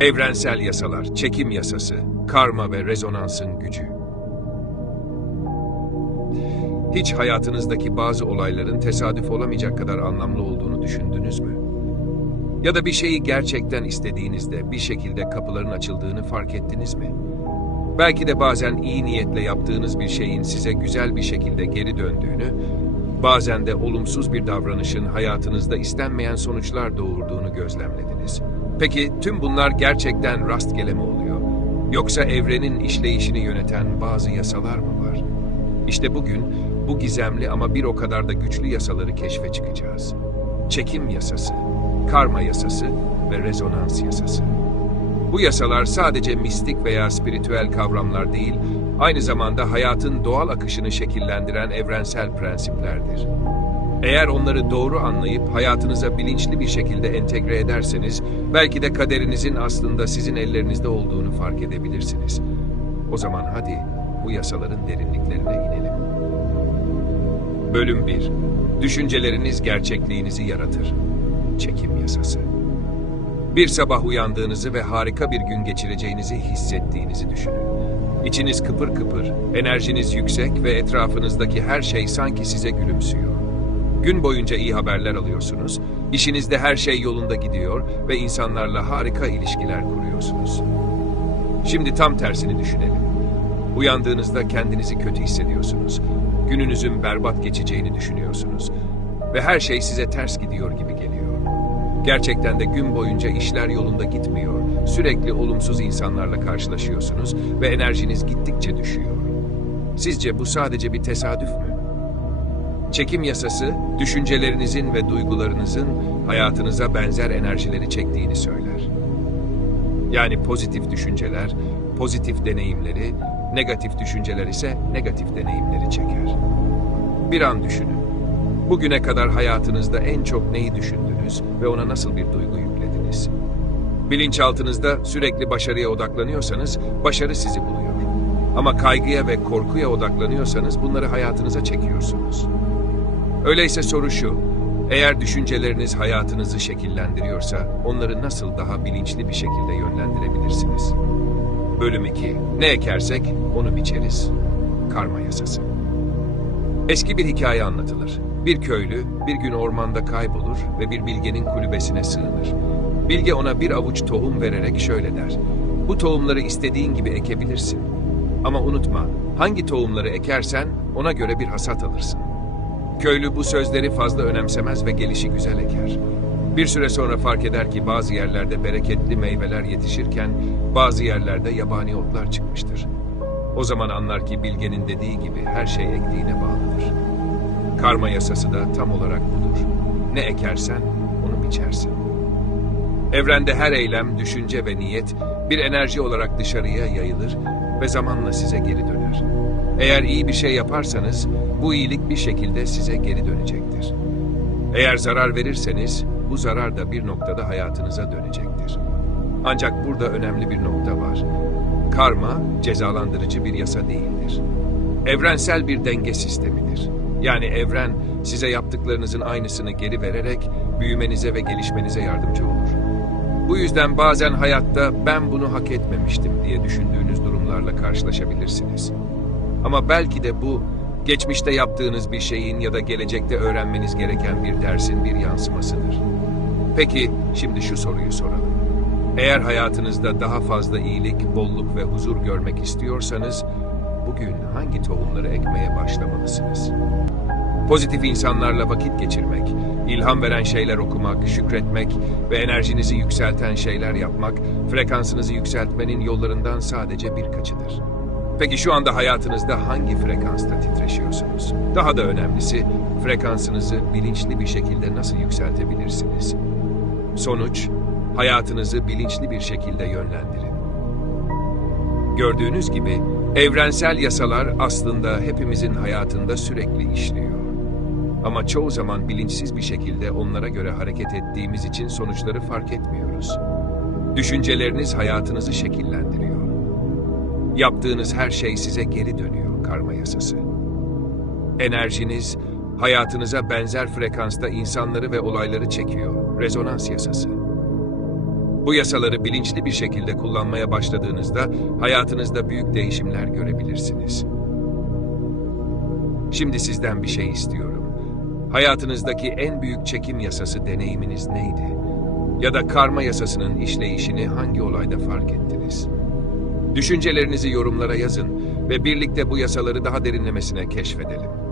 Evrensel yasalar, çekim yasası, karma ve rezonansın gücü. Hiç hayatınızdaki bazı olayların tesadüf olamayacak kadar anlamlı olduğunu düşündünüz mü? Ya da bir şeyi gerçekten istediğinizde bir şekilde kapıların açıldığını fark ettiniz mi? Belki de bazen iyi niyetle yaptığınız bir şeyin size güzel bir şekilde geri döndüğünü, bazen de olumsuz bir davranışın hayatınızda istenmeyen sonuçlar doğurduğunu gözlemlediniz. Peki tüm bunlar gerçekten rastgele mi oluyor? Yoksa evrenin işleyişini yöneten bazı yasalar mı var? İşte bugün bu gizemli ama bir o kadar da güçlü yasaları keşfe çıkacağız. Çekim yasası, karma yasası ve rezonans yasası. Bu yasalar sadece mistik veya spiritüel kavramlar değil, aynı zamanda hayatın doğal akışını şekillendiren evrensel prensiplerdir. Eğer onları doğru anlayıp hayatınıza bilinçli bir şekilde entegre ederseniz, belki de kaderinizin aslında sizin ellerinizde olduğunu fark edebilirsiniz. O zaman hadi bu yasaların derinliklerine inelim. Bölüm 1 Düşünceleriniz gerçekliğinizi yaratır. Çekim yasası. Bir sabah uyandığınızı ve harika bir gün geçireceğinizi hissettiğinizi düşünün. İçiniz kıpır kıpır, enerjiniz yüksek ve etrafınızdaki her şey sanki size gülümsüyor. Gün boyunca iyi haberler alıyorsunuz, işinizde her şey yolunda gidiyor ve insanlarla harika ilişkiler kuruyorsunuz. Şimdi tam tersini düşünelim. Uyandığınızda kendinizi kötü hissediyorsunuz. Gününüzün berbat geçeceğini düşünüyorsunuz. Ve her şey size ters gidiyor gibi geliyor. Gerçekten de gün boyunca işler yolunda gitmiyor. Sürekli olumsuz insanlarla karşılaşıyorsunuz ve enerjiniz gittikçe düşüyor. Sizce bu sadece bir tesadüf mü? Çekim yasası, düşüncelerinizin ve duygularınızın hayatınıza benzer enerjileri çektiğini söyler. Yani pozitif düşünceler, pozitif deneyimleri, negatif düşünceler ise negatif deneyimleri çeker. Bir an düşünün. Bugüne kadar hayatınızda en çok neyi düşündünüz ve ona nasıl bir duygu yüklediniz? Bilinçaltınızda sürekli başarıya odaklanıyorsanız başarı sizi buluyor. Ama kaygıya ve korkuya odaklanıyorsanız bunları hayatınıza çekiyorsunuz. Öyleyse soru şu, eğer düşünceleriniz hayatınızı şekillendiriyorsa onları nasıl daha bilinçli bir şekilde yönlendirebilirsiniz? Bölüm 2. Ne ekersek onu biçeriz. Karma yasası. Eski bir hikaye anlatılır. Bir köylü bir gün ormanda kaybolur ve bir bilgenin kulübesine sığınır. Bilge ona bir avuç tohum vererek şöyle der. Bu tohumları istediğin gibi ekebilirsin. Ama unutma, hangi tohumları ekersen ona göre bir hasat alırsın. Köylü bu sözleri fazla önemsemez ve gelişi güzel eker. Bir süre sonra fark eder ki bazı yerlerde bereketli meyveler yetişirken bazı yerlerde yabani otlar çıkmıştır. O zaman anlar ki bilgenin dediği gibi her şey ektiğine bağlıdır. Karma yasası da tam olarak budur. Ne ekersen onu biçersin. Evrende her eylem, düşünce ve niyet bir enerji olarak dışarıya yayılır ve zamanla size geri döner. Eğer iyi bir şey yaparsanız bu iyilik bir şekilde size geri dönecektir. Eğer zarar verirseniz bu zarar da bir noktada hayatınıza dönecektir. Ancak burada önemli bir nokta var. Karma cezalandırıcı bir yasa değildir. Evrensel bir denge sistemidir. Yani evren size yaptıklarınızın aynısını geri vererek büyümenize ve gelişmenize yardımcı olur. Bu yüzden bazen hayatta ben bunu hak etmemiştim diye düşündüğünüz durumlarla karşılaşabilirsiniz. Ama belki de bu geçmişte yaptığınız bir şeyin ya da gelecekte öğrenmeniz gereken bir dersin bir yansımasıdır. Peki şimdi şu soruyu soralım. Eğer hayatınızda daha fazla iyilik, bolluk ve huzur görmek istiyorsanız bugün hangi tohumları ekmeye başlamalısınız? Pozitif insanlarla vakit geçirmek, ilham veren şeyler okumak, şükretmek ve enerjinizi yükselten şeyler yapmak, frekansınızı yükseltmenin yollarından sadece birkaçıdır. Peki şu anda hayatınızda hangi frekansta titreşiyorsunuz? Daha da önemlisi, frekansınızı bilinçli bir şekilde nasıl yükseltebilirsiniz? Sonuç, hayatınızı bilinçli bir şekilde yönlendirin. Gördüğünüz gibi evrensel yasalar aslında hepimizin hayatında sürekli işliyor. Ama çoğu zaman bilinçsiz bir şekilde onlara göre hareket ettiğimiz için sonuçları fark etmiyoruz. Düşünceleriniz hayatınızı şekillendiriyor. Yaptığınız her şey size geri dönüyor karma yasası. Enerjiniz hayatınıza benzer frekansta insanları ve olayları çekiyor. Rezonans yasası. Bu yasaları bilinçli bir şekilde kullanmaya başladığınızda hayatınızda büyük değişimler görebilirsiniz. Şimdi sizden bir şey istiyorum. Hayatınızdaki en büyük çekim yasası deneyiminiz neydi? Ya da karma yasasının işleyişini hangi olayda fark ettiniz? Düşüncelerinizi yorumlara yazın ve birlikte bu yasaları daha derinlemesine keşfedelim.